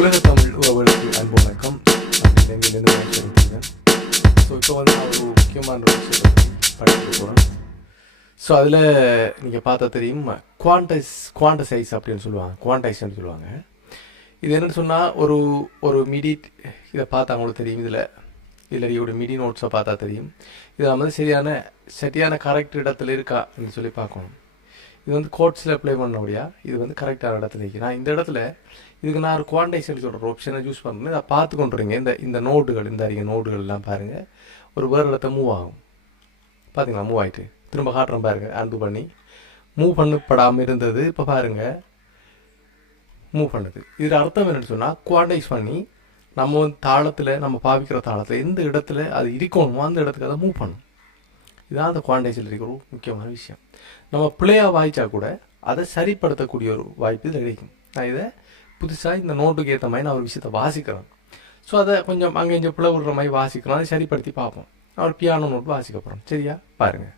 உலக தமிழ் உறவுகளுக்கு அன்பு வணக்கம் நான் இலங்கையிலிருந்து பேசுகிறேன் ஸோ இப்போ வந்து நான் ஒரு முக்கியமான ஒரு விஷயத்தை பற்றி படிக்க போகிறேன் ஸோ அதில் நீங்கள் பார்த்தா தெரியும் குவான்டைஸ் குவான்டசைஸ் அப்படின்னு சொல்லுவாங்க குவான்டைஸ்ன்னு சொல்லுவாங்க இது என்னன்னு சொன்னால் ஒரு ஒரு மிடி இதை பார்த்தா அவங்களுக்கு தெரியும் இதில் இதில் ஒரு மிடி நோட்ஸை பார்த்தா தெரியும் இதில் வந்து சரியான சரியான கரெக்ட் இடத்துல இருக்கா அப்படின்னு சொல்லி பார்க்கணும் இது வந்து கோட்ஸில் அப்ளை பண்ணபடியா? இது வந்து கரெக்டான இடத்துல இருக்கு நான் இந்த இடத்துல இதுக்கு நான் ஒரு குவான்டைசன் சொல்கிற ஆப்ஷனை யூஸ் பண்ணுறேன் இதை பார்த்து கொண்டுருங்க இந்த இந்த நோட்டுகள் இந்த அறிய நோட்டுகள் எல்லாம் பாருங்கள் ஒரு வேறு இடத்த மூவ் ஆகும். பார்த்தீங்களா மூவ் ஆகிட்டு திரும்ப காட்டுறேன் பாருங்க. அன்பு பண்ணி. மூவ் பண்ணப்படாமல் இருந்தது. இப்போ பாருங்கள் மூவ் பண்ணுது. இதில் அர்த்தம் என்னென்னு சொன்னால் குவான்டைஸ் பண்ணி நம்ம வந்து தாளத்தில் நம்ம பாவிக்கிற தாளத்தில் எந்த இடத்துல அது இருக்கணுமோ அந்த இடத்துக்கு அதை மூவ் பண்ணும் இதுதான் அந்த குவான்டைஸில் இருக்கிற ஒரு முக்கியமான விஷயம். நம்ம பிள்ளையாக வாய்ச்சா கூட அதை சரிப்படுத்தக்கூடிய ஒரு வாய்ப்பு இதில் கிடைக்கும். நான் இதை புதுசாக இந்த நோட்டுக்கு ஏற்ற மாதிரி நான் ஒரு விஷயத்தை வாசிக்கிறேன். ஸோ அதை கொஞ்சம் அங்கே இங்கே பிள்ளை விடுற மாதிரி வாசிக்கிறோம். அதை சரிப்படுத்தி பார்ப்போம். நான் ஒரு பியானோ நோட் வாசிக்க போகிறோம் சரியா? பாருங்கள்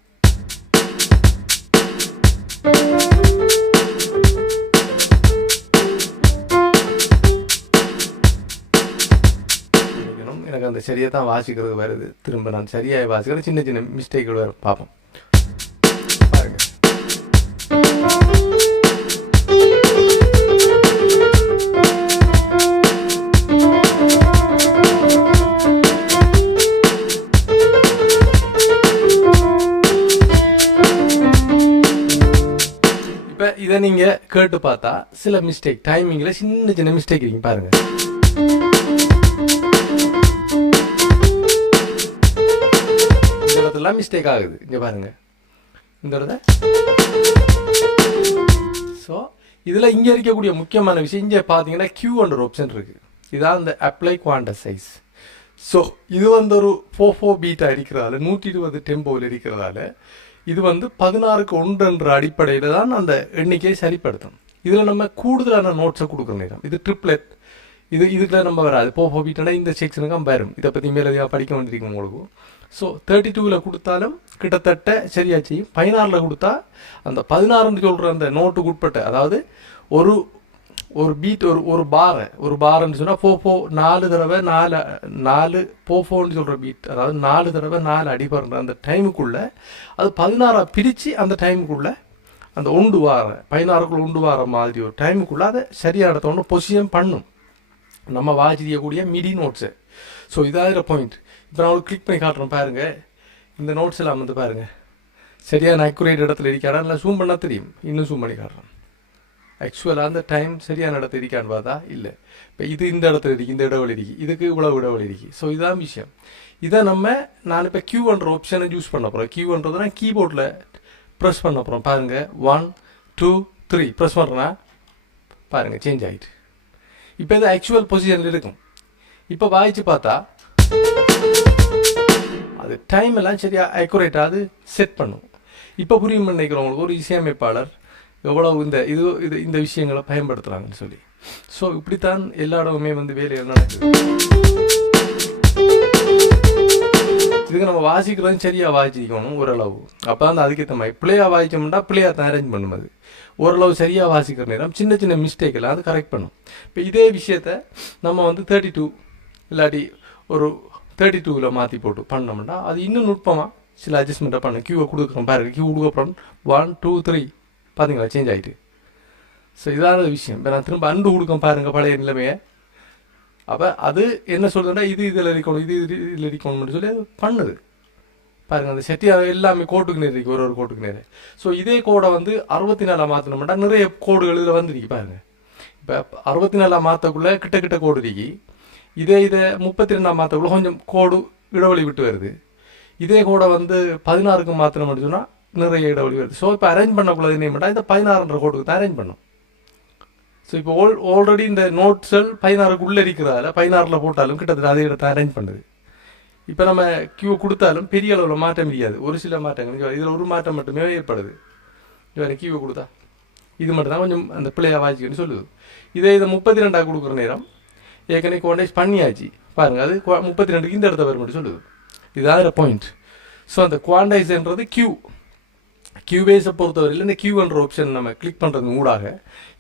எனக்கு அந்த சரியாக தான் வாசிக்கிறது வருது. திரும்ப நான் சரியாக வாசிக்கிறது சின்ன சின்ன மிஸ்டேக்கள் வரும். பார்ப்போம். கேட்டு பார்த்தா சில மிஸ்டேக் டைமிங்கில் சின்ன சின்ன மிஸ்டேக் இருக்கீங்க பாருங்க. இந்த இடத்துல மிஸ்டேக் ஆகுது. இங்கே பாருங்க. இந்த இடத்த. ஸோ இதில் இங்கே இருக்கக்கூடிய முக்கியமான விஷயம் இங்கே பார்த்தீங்கன்னா கியூ ஒரு ஆப்ஷன் இருக்கு. இதான் இந்த அப்ளை குவாண்ட சைஸ் ஸோ இது வந்து ஒரு ஃபோ ஃபோ பீட்டாக இருக்கிறதால நூற்றி இருபது டெம்போவில் இருக்கிறதால இது வந்து பதினாறுக்கு ஒன்றுன்ற அடிப்படையில் தான் அந்த எண்ணிக்கையை சரிப்படுத்தும் இதில் நம்ம கூடுதலான நோட்ஸை கொடுக்குற நேரம். இது ட்ரிப்ளெட் இது இதுக்குள்ள நம்ம வராது போக போ இந்த செக்ஷனுக்கு வரும். இதை பற்றி மேலதியாக படிக்க வேண்டியிருக்கும் உங்களுக்கு. ஸோ தேர்ட்டி டூவில் கொடுத்தாலும் கிட்டத்தட்ட சரியாச்சு. பதினாறில் கொடுத்தா அந்த பதினாறுன்னு சொல்கிற அந்த நோட்டுக்கு உட்பட்ட அதாவது ஒரு ஒரு பீட் ஒரு ஒரு பாரை ஒரு பார்ன்னு சொன்னால் போ போ நாலு தடவை நாலு நாலு போ போன்னு சொல்கிற பீட் அதாவது நாலு தடவை நாலு அடிபடுற அந்த டைமுக்குள்ளே அது பதினாறாக பிரித்து அந்த டைமுக்குள்ளே அந்த உண்டு வார பதினாறுக்குள்ளே உண்டு வார மாதிரி ஒரு டைமுக்குள்ளே அதை சரியான இடத்தோட பொசிஷன் பண்ணும். நம்ம வாசிக்கக்கூடிய மிடி நோட்ஸு ஸோ இதாகிற பாயிண்ட் இப்போ நான் ஒரு கிளிக் பண்ணி காட்டுறேன் பாருங்கள் இந்த நோட்ஸ் எல்லாம் வந்து பாருங்கள் சரியான அக்குரேட் இடத்துல இருக்காடா இல்லை ஜூம் பண்ணால் தெரியும். இன்னும் ஜூம் பண்ணி காட்டுறேன். ஆக்சுவலாக அந்த டைம் சரியான இடத்துல இருக்கான்னு பார்த்தா இல்லை. இப்போ இது இந்த இடத்துல இருக்கு இந்த இடைவெளி இருக்கு இதுக்கு இவ்வளவு இடைவெளி இருக்கு. ஸோ இதுதான் விஷயம். இதை நம்ம நான் இப்போ கியூன்ற ஆப்ஷனை யூஸ் பண்ண போகிறோம் கியூன்றதுனா கீபோர்டில் ப்ரெஸ் பண்ண போகிறோம் பாருங்கள் ஒன் டூ த்ரீ ப்ரெஸ் பண்ணுறேன்னா பாருங்கள் சேஞ்ச் ஆகிட்டு இப்போ இது ஆக்சுவல் பொசிஷனில் இருக்கும். இப்போ வாய்ச்சி பார்த்தா அது டைம் எல்லாம் சரியாக அக்குரேட்டாக அது செட் பண்ணும். இப்போ புரியும் நினைக்கிறவங்களுக்கு ஒரு இசையமைப்பாளர் எவ்வளவு இந்த இது இது இந்த விஷயங்களை பயன்படுத்துகிறாங்கன்னு சொல்லி. ஸோ இப்படித்தான் எல்லா இடமுமே வந்து வேலையில் நடக்குது. இதுக்கு நம்ம வாசிக்கிறதும் சரியாக வாசிக்கணும் ஓரளவு. அப்போ தான் அதுக்கேற்ற மாதிரி. பிள்ளையாக வாசிச்சோம்னா பிள்ளையாக தான் அரேஞ்ச் பண்ணும் அது. ஓரளவு சரியாக வாசிக்கிற நேரம் சின்ன சின்ன மிஸ்டேக் எல்லாம் அது கரெக்ட் பண்ணும். இப்போ இதே விஷயத்த நம்ம வந்து தேர்ட்டி டூ இல்லாட்டி ஒரு தேர்ட்டி டூவில் மாற்றி போட்டு பண்ணோம்னா அது இன்னும் நுட்பமாக சில அட்ஜஸ்ட்மெண்ட்டாக பண்ணும் கியூவை கொடுக்குறோம் பாருங்க. கியூ கொடுக்குறோம் ஒன் டூ த்ரீ பார்த்தீங்களா சேஞ்ச் ஆகிட்டு ஸோ இதான விஷயம். இப்போ நான் திரும்ப அன்பு கொடுக்க பாருங்கள் பழைய நிலைமையை. அப்போ அது என்ன சொல்கிறதுன்னா இது இதில் இருக்கணும் இது இது இதில் இருக்கணும்னு சொல்லி அது பண்ணுது. பாருங்கள் அந்த செட்டியாக எல்லாமே கோட்டுக்கு நேர் இருக்கு ஒரு ஒரு கோட்டுக்கு நேர். ஸோ இதே கோடை வந்து அறுபத்தி நாலாக மாற்றணும்னா நிறைய கோடுகள் இதில் வந்துருக்கு பாருங்கள் இப்போ அறுபத்தி நாலாம் மாற்றக்குள்ளே கிட்ட கிட்ட கோடு இருக்கு. இதே இதை முப்பத்தி ரெண்டாம் மாற்றக்குள்ளே கொஞ்சம் கோடு இடைவெளி விட்டு வருது. இதே கோடை வந்து பதினாறுக்கு மாற்றணும்னு சொன்னால் நிறைய இடைவெளி வருது ஸோ இப்போ அரேஞ்ச் பண்ணக்கூடாது என்ன இந்த பதினாறுன்ற கோடுக்கு தான் அரேஞ்ச் பண்ணும். ஸோ இப்போ ஆல் ஆல்ரெடி இந்த நோட்ஸல் பதினாறுக்குள்ளே இருக்கிறதால பதினாறில் போட்டாலும் கிட்டத்தட்ட அதே இடத்தை அரேஞ்ச் பண்ணுது. இப்போ நம்ம கியூ கொடுத்தாலும் பெரிய அளவில் மாற்றம் முடியாது ஒரு சில மாற்றங்கள் இதில் ஒரு மாற்றம் மட்டுமே ஏற்படுது. இவரை கியூ கொடுத்தா. இது மட்டும் தான் கொஞ்சம் அந்த பிள்ளையாக வாசிக்கணும்னு சொல்லுது. இதே இதை முப்பத்தி ரெண்டாக கொடுக்குற நேரம் ஏற்கனவே குவான்டைஸ் பண்ணியாச்சு. பாருங்கள் அது முப்பத்தி ரெண்டுக்கு இந்த இடத்த வரும் மட்டும் சொல்லுது. இதான் பாயிண்ட் ஸோ அந்த குவான்டைஸ்ன்றது கியூ கியூபேஸை பொறுத்தவரையில் இந்த கியூன்ற ஆப்ஷன் நம்ம கிளிக் பண்ணுறது ஊடாக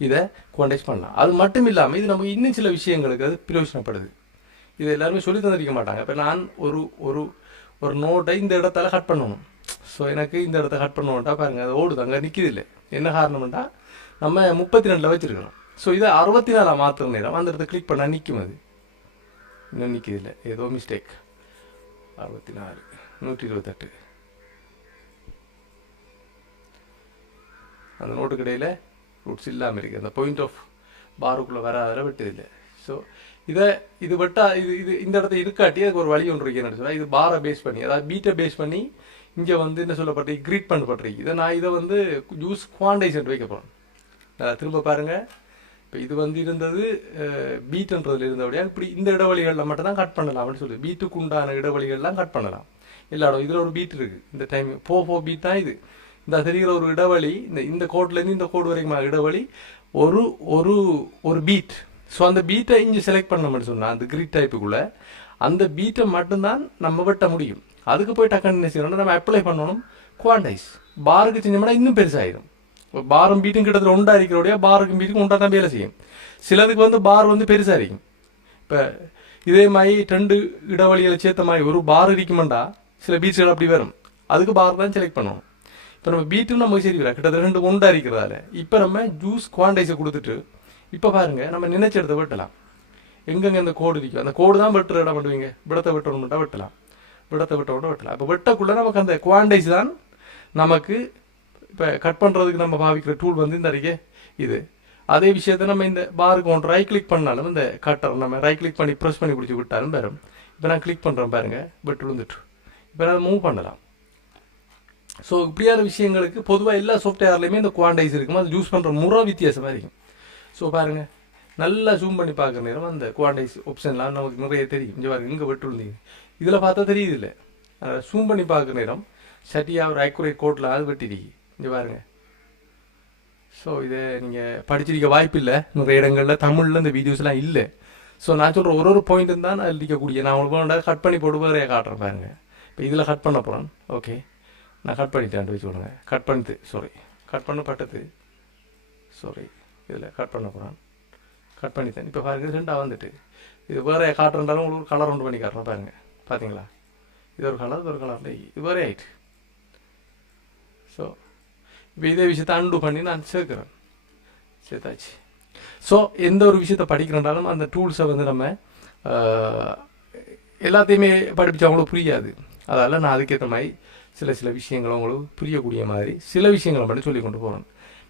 இதை குவான்டைஸ் பண்ணலாம். அது மட்டும் இல்லாமல் இது நமக்கு இன்னும் சில விஷயங்களுக்கு அது பிரயோஜனப்படுது. இது எல்லாருமே சொல்லி தந்திருக்க மாட்டாங்க. இப்போ நான் ஒரு ஒரு ஒரு நோட்டை இந்த இடத்தால கட் பண்ணணும். ஸோ எனக்கு இந்த இடத்த கட் பண்ணணும்ட்டா பாருங்கள் அது ஓடுது. அங்கே நிற்கிது இல்லை. என்ன காரணம்னா நம்ம முப்பத்தி ரெண்டில் வச்சுருக்கிறோம். ஸோ இதை அறுபத்தி நாலாக மாற்றுற நேரம் அந்த இடத்த கிளிக் பண்ணால் நிற்கும் அது. இன்னும் நிற்கிது இல்லை. ஏதோ மிஸ்டேக் அறுபத்தி நாலு நூற்றி இருபத்தெட்டு. அந்த நோட்டு இடையில் ரூட்ஸ் இல்லாமல் இருக்குது அந்த பாயிண்ட் ஆஃப் பாருக்குள்ளே வர வர இல்லை ஸோ இதை இது வெட்டா இது இது இந்த இடத்த இருக்காட்டி அதுக்கு ஒரு வழி ஒன்று இருக்குன்னு சொன்னால் இது பாரை பேஸ் பண்ணி அதாவது பீட்டை பேஸ் பண்ணி இங்கே வந்து என்ன சொல்லப்பட்டு கிரீட் பண்ணப்பட்டிருக்கு. இதை நான் இதை வந்து ஜூஸ் குவான்டைசன் வைக்க போகிறேன் நல்லா திரும்ப பாருங்கள் இப்போ இது வந்து இருந்தது பீட்டுன்றதுல இருந்தபடியாக இப்படி இந்த இடைவெளிகளில் மட்டும் தான் கட் பண்ணலாம் அப்படின்னு சொல்லி. பீட்டுக்கு உண்டான இடைவெளிகள்லாம் கட் பண்ணலாம். எல்லா இடம் இதில் ஒரு பீட் இருக்குது இந்த டைம் ஃபோ ஃபோ பீட் தான் இது. இந்த தெரிகிற ஒரு இடைவெளி இந்த இந்த கோட்லேருந்து இந்த கோடு வரைக்கும் இடைவெளி ஒரு ஒரு ஒரு பீட் ஸோ அந்த பீட்டை இங்கே செலக்ட் பண்ண பண்ணோம்னு சொன்னால் அந்த கிரிட் டைப்புக்குள்ளே அந்த பீட்டை மட்டும்தான் நம்ம வெட்ட முடியும். அதுக்கு போய் டக்குன்னு என்ன செய்யணும்னா நம்ம அப்ளை பண்ணணும் குவான்டைஸ் பாருக்கு செஞ்சோம்னா இன்னும் பெருசாகிடும் பாரும் பீட்டும் கிட்டத்தட்ட உண்டா இருக்கிறோடைய பாருக்கும் பீட்டுக்கும் உண்டா தான் வேலை செய்யும். சிலதுக்கு வந்து பார் வந்து பெருசாக இருக்கும் இப்போ இதே மாதிரி ரெண்டு இடைவெளிகளை சேர்த்த மாதிரி ஒரு பார் இருக்குமெண்டா சில பீச்சுகள் அப்படி வரும். அதுக்கு பார் தான் செலக்ட் பண்ணணும். இப்போ நம்ம பீட்டும் நமக்கு சரி வரா கிட்டத்தட்ட ரெண்டு உண்டா இருக்கிறதால. இப்போ நம்ம ஜூஸ் குவான்டைஸை கொடுத்துட்டு இப்போ பாருங்கள் நம்ம நினைச்ச இடத்த வெட்டலாம். எங்கெங்கே இந்த கோடு இருக்கும் அந்த கோடு தான் வெட்டுற இடம் பண்ணுவீங்க. விடத்தை வெட்டணும்ட்டா வெட்டலாம். விடத்தை விட்டோட வெட்டலாம். இப்போ வெட்டக்குள்ளே நமக்கு அந்த குவான்டைஸ் தான் நமக்கு இப்போ கட் பண்ணுறதுக்கு நம்ம பாவிக்கிற டூல் வந்து இந்த அறிக்கை இது. அதே விஷயத்தை நம்ம இந்த பாருக்கு ஒன்று ரைட் கிளிக் பண்ணாலும் இந்த கட்டர் நம்ம ரைட் கிளிக் பண்ணி ப்ரெஸ் பண்ணி பிடிச்சி விட்டாலும் வரும். இப்போ நான் கிளிக் பண்ணுறேன் பாருங்கள் பட் விழுந்துட்டு. இப்போ நான் மூவ் பண்ணலாம். ஸோ இப்படியான விஷயங்களுக்கு பொதுவாக எல்லா சாஃப்ட்வேர்லையுமே இந்த குவான்டைஸ் இருக்கும். அது யூஸ் பண்ணுற முறை வித்தியாசமாக இருக்கும். ஸோ பாருங்கள் நல்லா ஜூம் பண்ணி பார்க்குற நேரம் அந்த குவான்டைஸ் ஆப்ஷன்லாம் நமக்கு நிறைய தெரியும். இங்கே பாருங்க இங்கே விட்டுருந்தீங்க இதில் பார்த்தா தெரியுது இல்லை ஜூம் பண்ணி பார்க்குற நேரம் சரியாக ஒரு அக்குரேட் கோட்டில் அது வெட்டிருக்கு இங்கே பாருங்கள் ஸோ இதை நீங்கள் படிச்சிருக்க வாய்ப்பு இல்லை. நிறைய இடங்களில் தமிழில் இந்த வீடியோஸ்லாம் இல்லை. ஸோ நான் சொல்கிற ஒரு ஒரு பாயிண்ட் தான் அதில் இருக்கக்கூடிய நான் உங்களுக்கு கட் பண்ணி போட்டு காட்டுறேன் பாருங்கள் இப்போ இதில் கட் பண்ண போகிறேன் ஓகே நான் கட் பண்ணிட்டேன் வச்சு விடுங்க கட் பண்ணுது சாரி கட் பண்ண பட்டது. சாரி இதில் கட் பண்ண போகிறேன் கட் பண்ணிட்டேன். இப்போ பாருங்க ரெண்டாக வந்துட்டு. இது வேற காட்டுறதாலும் உங்களுக்கு கலர் ஒன்று பண்ணி காட்டுறேன் பாருங்க. பார்த்தீங்களா இது ஒரு கலர் இது ஒரு கலர் இது வேறே ஆயிட்டு ஸோ இப்போ இதே விஷயத்தை அண்டு பண்ணி நான் சேர்க்குறேன். சேர்த்தாச்சு. ஸோ எந்த ஒரு விஷயத்தை படிக்கிறனாலும் அந்த டூல்ஸை வந்து நம்ம எல்லாத்தையுமே படிப்பிச்சா அவங்களுக்கு புரியாது. அதால் நான் அதுக்கேற்ற மாதிரி சில சில விஷயங்களை உங்களுக்கு புரியக்கூடிய மாதிரி சில விஷயங்களை மட்டும் சொல்லி கொண்டு போகணும்.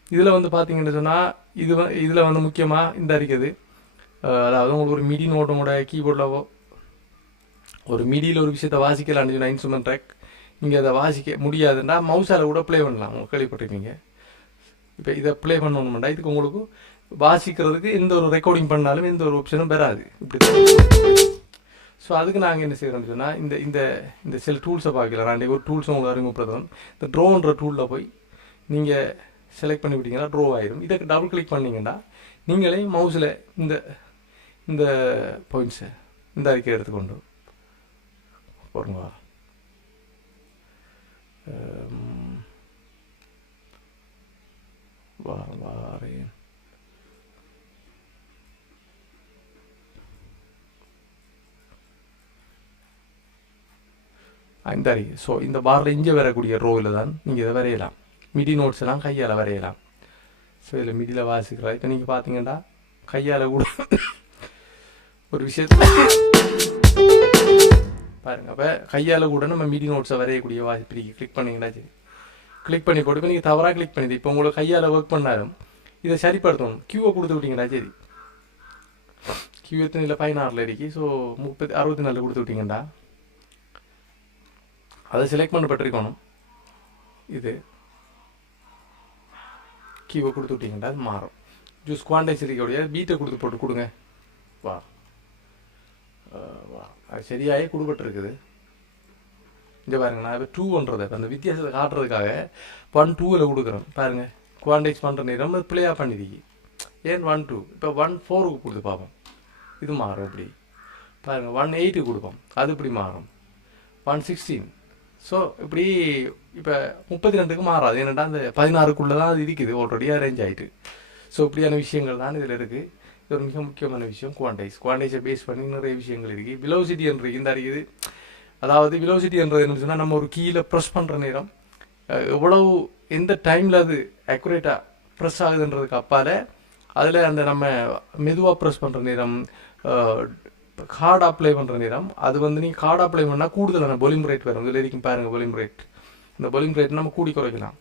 இதில் வந்து பார்த்தீங்கன்னு சொன்னால் இது வ- இதில் வந்து முக்கியமாக இந்த இருக்குது அதாவது உங்களுக்கு ஒரு மிடி நோட்டோட கீபோர்டில் ஒரு மிடியில் ஒரு விஷயத்த வாசிக்கலான்னு சொன்னால் இன்ஸ்ட்ருமெண்ட் ட்ராக் நீங்கள் அதை வாசிக்க முடியாதுன்னா மவுசால் கூட ப்ளே பண்ணலாம். உங்களுக்கு கேள்விப்பட்டிருப்பீங்க. இப்போ இதை ப்ளே பண்ணணும்னா இதுக்கு உங்களுக்கு வாசிக்கிறதுக்கு எந்த ஒரு ரெக்கார்டிங் பண்ணாலும் எந்த ஒரு ஆப்ஷனும் வராது. இப்படி ஸோ அதுக்கு நாங்கள் என்ன செய்கிறோம்னு சொன்னால் இந்த இந்த இந்த சில டூல்ஸை பார்க்கலாம் நான் ஒரு டூல்ஸ் உங்களுக்கு அறிமுகப்படுத்தணும் இந்த ட்ரோன்ற டூலில் போய் நீங்கள் செலக்ட் பண்ணிவிட்டீங்கன்னா ட்ரோ ஆயிடும் இதை டபுள் கிளிக் பண்ணிங்கன்னா நீங்களே மவுஸில் இந்த இந்த பாயிண்ட்ஸை இந்த அறிக்கை எடுத்துக்கொண்டு போடுங்க வா வாரேன். இந்த இந்த ஸோ இந்த பாரில் இங்கே வரக்கூடிய ரோவில் தான் நீங்கள் இதை வரையலாம். மிடி நோட்ஸ் எல்லாம் கையால் வரையலாம். ஸோ இதில் மிடியில் வாசிக்கிறா. இப்போ நீங்கள் பார்த்தீங்கன்னா கையால் கூட ஒரு விஷயத்தை பாருங்க. அப்போ கையால் கூட நம்ம மிடி நோட்ஸை வரையக்கூடிய வாய்ப்பு கிளிக் பண்ணீங்கன்னா சரி. கிளிக் பண்ணி போட்டு நீங்கள் தவறாக கிளிக் பண்ணிது இப்போ உங்களுக்கு கையால் ஒர்க் பண்ணாலும் இதை சரிப்படுத்தணும். கியூவை கொடுத்து விட்டீங்கன்னா சரி. கியூ எத்தனை? பதினாறில் இருக்கு ஸோ முப்பத்தி அறுபத்தி நாலு கொடுத்து விட்டிங்கடா அதை செலக்ட் பண்ணப்பட்டிருக்கணும் இது கீவை கொடுத்து விட்டீங்கடா அது மாறும். ஜூஸ் குவான்டைஸ் இருக்கக்கூடிய பீட்டை கொடுத்து போட்டு கொடுங்க. வா. வா. அது சரியாகவே கொடுக்கப்பட்டிருக்குது இங்கே பாருங்க நான் இப்போ டூன்றதை அந்த வித்தியாசத்தை காட்டுறதுக்காக ஒன் டூவில் கொடுக்குறேன் பாருங்க குவான்டைஸ் பண்ணுற நேரம் பிளேயாக பண்ணிருக்கு ஏன் ஒன் டூ இப்போ ஒன் ஃபோருக்கு கொடுத்து பார்ப்போம். இது மாறும் இப்படி. பாருங்க ஒன் எயிட்டுக்கு கொடுப்போம். அது இப்படி மாறும். ஒன் சிக்ஸ்டீன் ஸோ இப்படி இப்போ முப்பத்தி ரெண்டுக்கு மாறாது. என்னென்னா அந்த பதினாறுக்குள்ளே தான் அது இருக்குது. ஆல்ரெடி அரேஞ்ச் ஆகிட்டு ஸோ இப்படியான விஷயங்கள் தான் இதில் இருக்குது இது ஒரு மிக முக்கியமான விஷயம் குவான்டைஸ் குவான்டைஸை பேஸ் பண்ணி நிறைய விஷயங்கள் இருக்குது விலோசிட்டி என்று இந்த அறிக்குது அதாவது விலோசிட்டி என்றது என்ன சொன்னால் நம்ம ஒரு கீழே ப்ரெஸ் பண்ணுற நேரம். எவ்வளவு எந்த டைமில் அது அக்குரேட்டாக ப்ரெஸ் ஆகுதுன்றதுக்கு அப்பால் அதில் அந்த நம்ம மெதுவாக ப்ரெஸ் பண்ணுற நேரம் கார்டு அப்ளை பண்ணுற நேரம் அது வந்து நீங்கள் கார்டு அப்ளை பண்ணால் கூடுதலான பொலிம் ரேட் வரும். இதில் இருக்கும் பாருங்கள் பொலிம் ரேட் இந்த பொலிம் ரேட் நம்ம கூடி குறைக்கலாம்.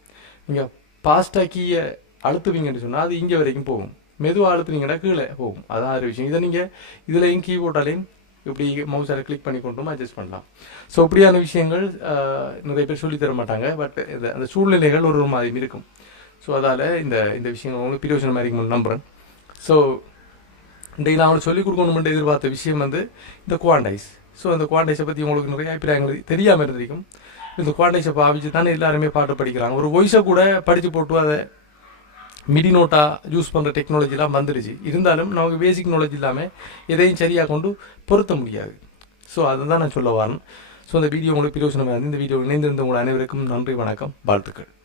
நீங்கள் பாஸ்டாக கீயை அழுத்துவீங்கன்னு சொன்னால் அது இங்கே வரைக்கும் போகும். மெதுவாக அழுத்துனீங்கன்னா கீழே போகும். அதான் ஒரு விஷயம். இதை நீங்கள் இதுலையும் கீபோர்டாலையும் இப்படி மவுஸால் கிளிக் பண்ணி கொண்டும் அட்ஜஸ்ட் பண்ணலாம். ஸோ இப்படியான விஷயங்கள் நிறைய பேர் சொல்லித் தர மாட்டாங்க. பட் இந்த அந்த சூழ்நிலைகள் ஒரு ஒரு மாதிரி இருக்கும். ஸோ அதால் இந்த இந்த விஷயங்கள் உங்களுக்கு பிரியோஜனமாக இருக்கும்னு நம்புகிறேன் ஸோ இன்றைக்கு நான் அவங்களுக்கு சொல்லிக் கொடுக்கணும்னு எதிர்பார்த்த விஷயம் வந்து இந்த குவாண்டைஸ். ஸோ அந்த குவாண்டைஸை பற்றி உங்களுக்கு நிறைய அபிப்பிராயங்கள் தெரியாமல் இருந்திருக்கும். இந்த குவாண்டைஸை பாவிச்சு தானே எல்லாருமே பாட்டு படிக்கிறாங்க. ஒரு வாய்ஸை கூட படித்து போட்டு அதை மிடி நோட்டாக யூஸ் பண்ணுற டெக்னாலஜிலாம் வந்துடுச்சு இருந்தாலும் நமக்கு பேசிக் நாலேஜ் இல்லாமல் எதையும் சரியாக கொண்டு பொருத்த முடியாது. ஸோ அதை தான் நான் சொல்ல வரேன் ஸோ அந்த வீடியோ உங்களுக்கு பிரயோஜனமாக இருந்து இந்த வீடியோ இணைந்திருந்த உங்கள் அனைவருக்கும் நன்றி வணக்கம் வாழ்த்துக்கள்.